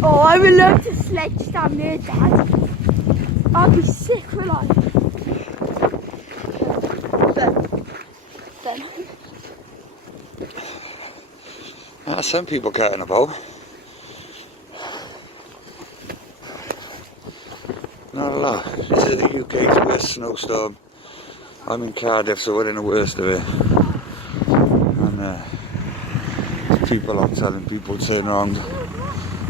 Oh, I would love to sledge down there, Dad. I'd be sick, will I? Then. Some people getting about. Not a lot. This is the UK's worst snowstorm. I'm in Cardiff, so we're in the worst of it. And people are telling people turn around.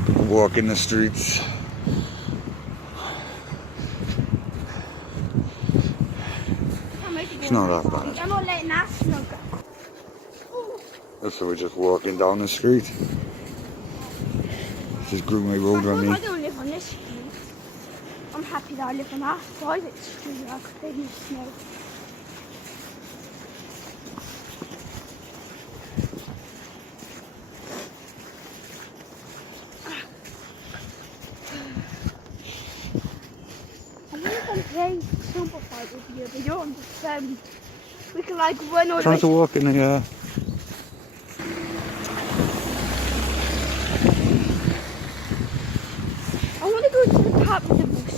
People walk in the streets. It's not that bad. I'm not letting that snow go. So we're just walking down the street. This is Groomy Road on me. I don't live on this street. I'm happy that I live on that private street where I could play in the snow. I wonder if I'm playing Simplified with you, but you're on the phone. We can like run all the way. Trying to walk in the I want to go to the top of the bush.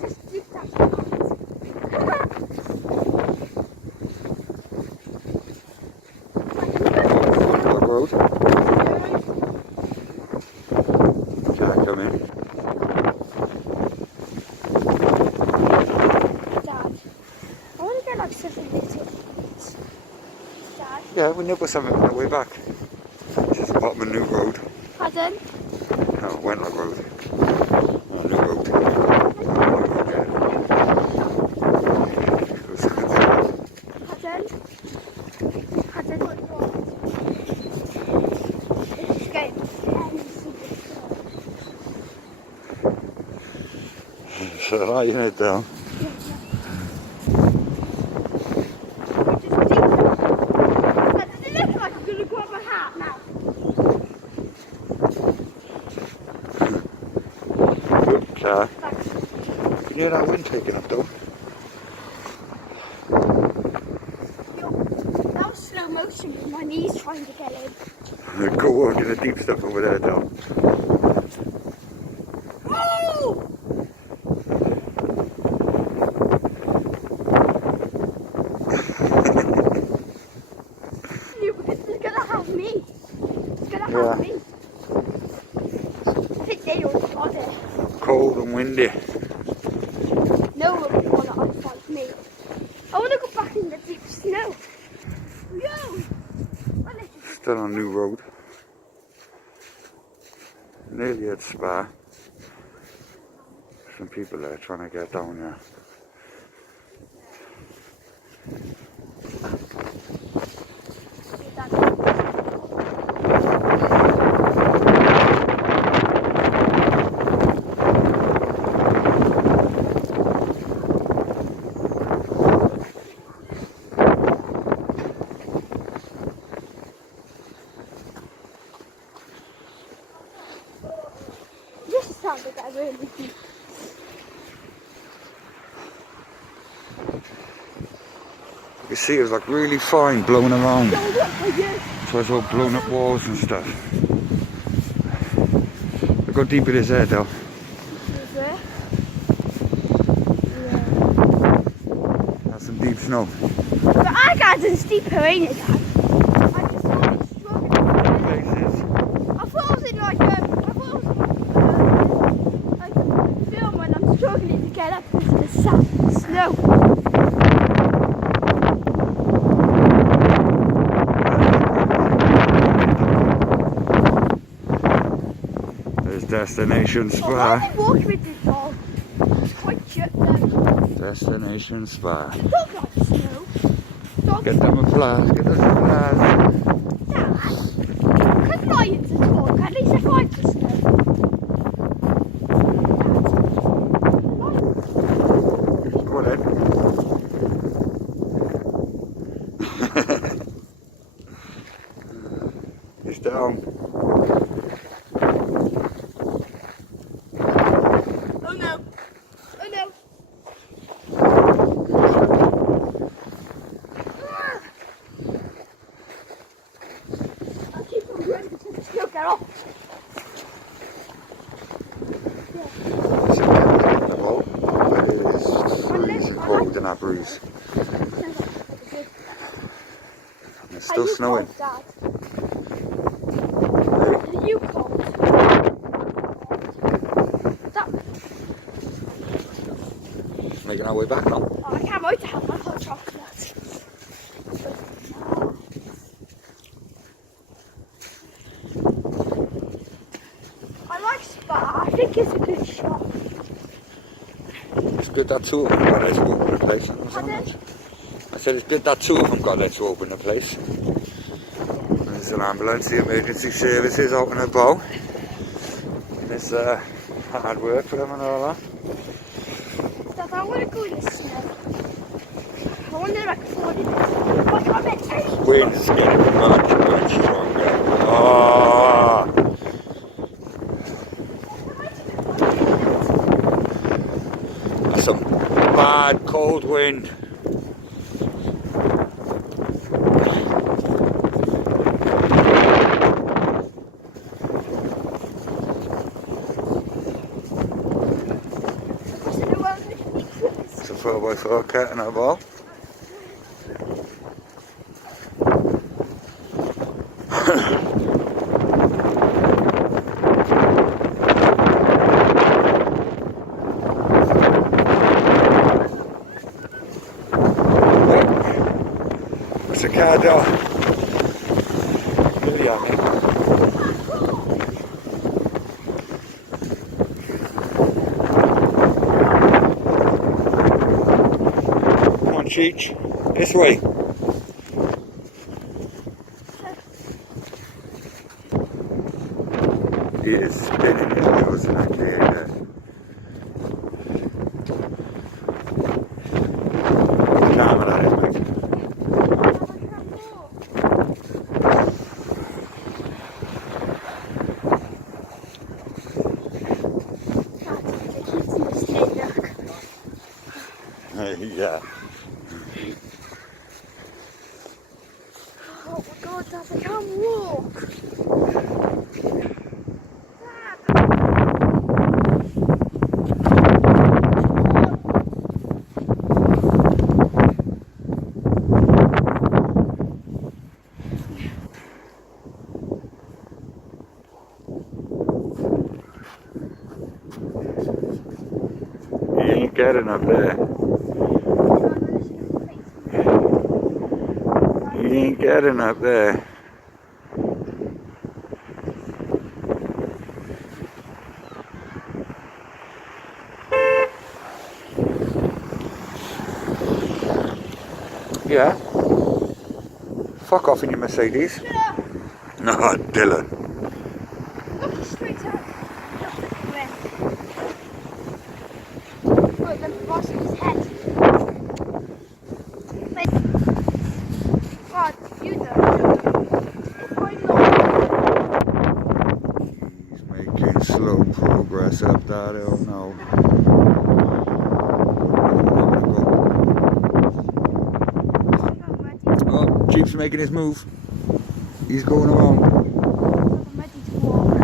Just dig that part. road. Can't come in. Dad, I want to get like something little. Dad? Yeah, we nibble something on the way back. This is the bottom of New Road. Pardon? No, Wentlock Road. New Road. Pardon? Pardon? It's getting So lying it down. Does it look like I'm going to grab my hat now? Good car. Can you hear that wind taking up though? That was slow motion with my knees trying to get in. Go walk in the deep stuff over there, Dal. Oh! It's gonna have me. It's gonna have me. I think they all got it. Cold and windy. No one would want to unfight me. I want to go back in the deep snow. Yo! Still on New Road. Nearly at Spa. Some people there trying to get down there. This sounds like I really do. You see it was like really fine blowing around. Yo, look for you. So it's all blown up walls and stuff. Look how deep it is there though. Is there? Yeah. That's some deep snow. But I got this deeper, ain't it, Dad? I just started struggling. Places. I thought I was in like a film when I'm struggling to get up into the snow. There's Destination Oh, why Spa. are they walking with this dog? It's quite cute though. Destination Spa. The dog likes snow. Dog Get them a flask, get us a flask. Dad, could lions talk? At least if I could snow. Go on then. It's down. Oh no. Oh no. I'll keep on running. get off. It is freezing cold in that breeze. And it's still snowing. Dad? Hey, Are you cold? making our way back now. Oh, I can't wait to have my hot chocolate. I like Spa. I think it's a good shop. It's good that two of them got there to open the place. Pardon? I said it's good that two of them got there to open the place. There's an ambulance, the emergency services out and about. And it's hard work for them and all that. Dad, I want to go in the snow. I wonder if I can afford it. I got a bit Wind's getting much stronger. Oh! That's some bad cold wind. It's a 4x4 cat and a ball. It's a car door. Really on me. Come on, Cheech. This way. He is spinning his wheels and I can hear that. Camera at it, mate. Yeah. Oh my god, Dad, I can't walk. You ain't getting up there. You ain't getting up there. Yeah? Fuck off in your Mercedes. Yeah. No, Dylan. Look, straight out. Oh, the boss of his head. Wait. God, you know. It's going long. He's making slow progress up that hill now. Oh, Jeep's making his move. He's going around. I'm ready to walk.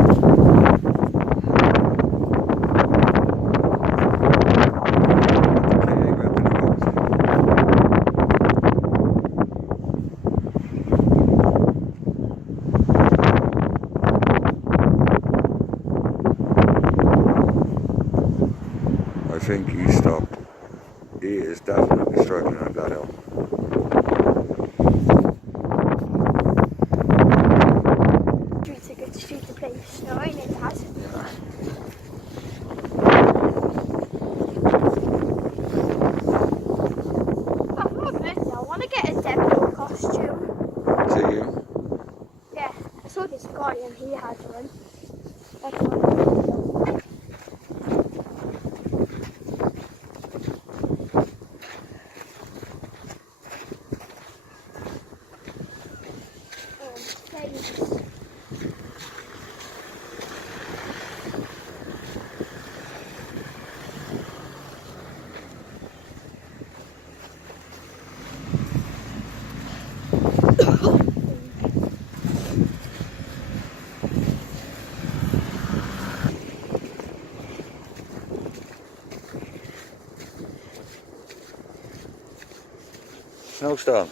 I think he stopped. He is definitely struggling up that hill. Street's a good street to play with snow, ain't it, Dad? Yeah. Oh, for my birthday, I want to get a Deadpool costume. To you. Yeah, I saw this guy and he had one. That's one. Thanks. snowstorm.